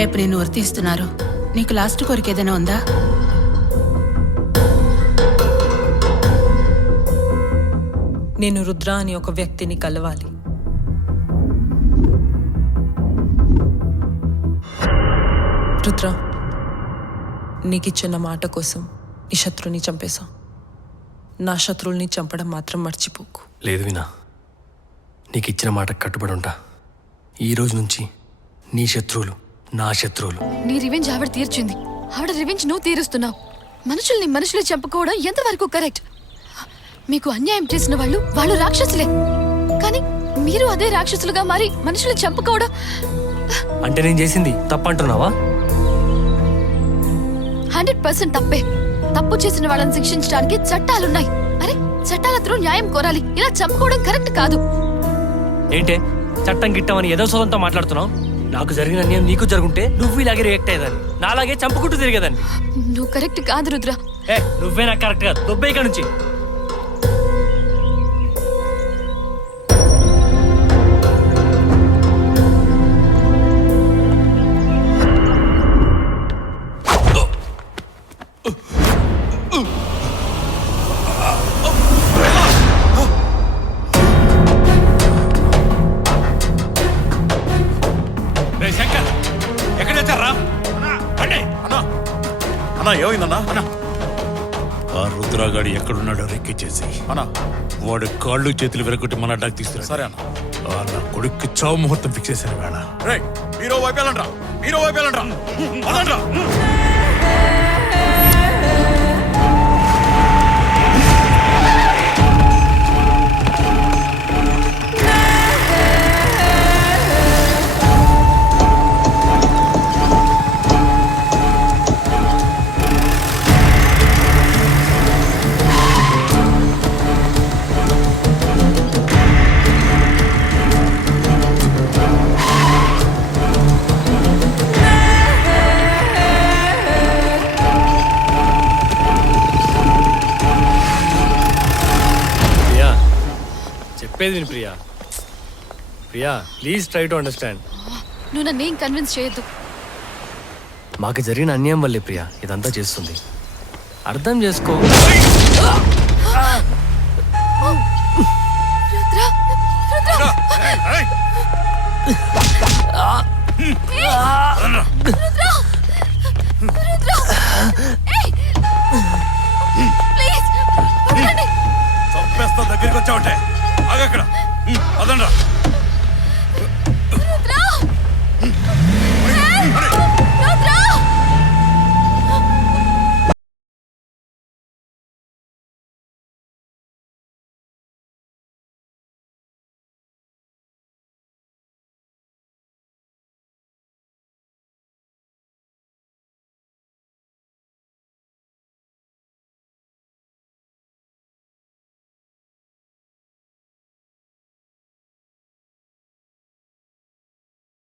రేపు నిన్ను ఉరితీస్తున్నారు. నీకు లాస్ట్ కోరిక ఏదైనా ఉందా? నేను రుద్ర అని ఒక వ్యక్తిని కలవాలి. రుద్ర, నీకిచ్చిన మాట కోసం ఈ శత్రువుని చంపేశా. నా శత్రువుల్ని చంపడం మాత్రం మర్చిపోకు. లేదు వినా, నీకిచ్చిన మాట కట్టుబడి ఉంటా. ఈ రోజు నుంచి నీ శత్రువులు నా శత్రువులు. నీ రివెంజ్ ఆవిడ తీర్చింది, ఆవిడ రివెంజ్ నువ్వు తీరుస్తున్నావు. మనుషులు చంపుకోవడం ఎంతవరకు కరెక్ట్? మీకు అన్యాయం చేసిన వాళ్ళు రాక్షసులే, కానీ మీరు అదే రాక్షసులుగా మారి మనుషులు చంపుకోవడం అంటే నేను చేసింది తప్పంటున్నావా? 100% తప్పే. తప్పు చేసిన వాళ్ళని శిక్షించడానికి చట్టాలున్నాయి. అరే, చట్టాలతో న్యాయం కోరాలి. ఇలా చంపుకోవడం కరెక్ట్ కాదు. ఏంటే చట్టం గిట్టమని ఏదో సొంతంతో మాట్లాడుతున్నావు? నాకు జరిగిన అన్యాయం నీకు జరుగుంటే నువ్వు ఇలాగే రియాక్ట్ అయ్యేదాన్ని, నాలాగే చంపుకుంటూ తిరిగేదాన్ని. నువ్వు కరెక్ట్ కాదు రుద్ర. నువ్వే నాకు కరెక్ట్ కాదు. దుబ్బే ఇక్కడ నుంచి. అన్నా ఏమైందన్నా? అన్నా ఆ రుద్రాగాడి ఎక్కడున్నాడో రెక్కిచ్చేసి అన్నా వాడు కాళ్ళు చేతులు విరగొట్టి మన అడ్డాకి తీసుకురా. సరే అన్న. నా కొడుక్కి చావు ముహూర్తం ఫిక్స్ చేశాను వేళ. హీరో వైపేలంట్రా, హీరో వైపేలంట్రా. చెప్పేది Priya, Priya please try to understand. నువ్వు నన్నేం కన్విన్స్ చేయొద్దు. మాకు జరిగిన అన్యాయం వల్లే ప్రియా ఇదంతా చేస్తుంది. అర్థం చేసుకో. చంపేస్తా, దగ్గరికి వచ్చావంటే ఆగక్కడ.